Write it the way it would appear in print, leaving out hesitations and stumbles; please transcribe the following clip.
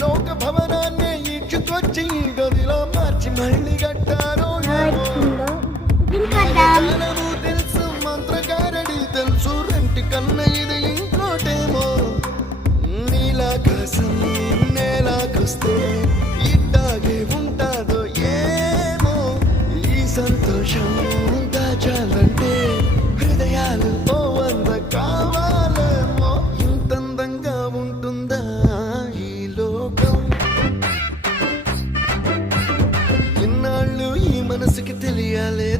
లోక భవనాన్ని ఈడ్చుకొచ్చి గదిలో మార్చి మళ్ళీ కట్టారు కాలము తెలుసు మంత్రగారడి తెలుసు రెంటి కన్న ఇది ఇంకోటేమో నీలాకాశం నేలాకొస్తే ఇట్టాగే ఉంటాదో ఏమో ఈ సంతోషం దాచాలంటే హృదయాలు ఓ వంద కావాలేమో ఇంతందంగా ఉంటుందా ఈ లోకం ఇన్నాళ్ళు ఈ మనసుకి తెలియాలే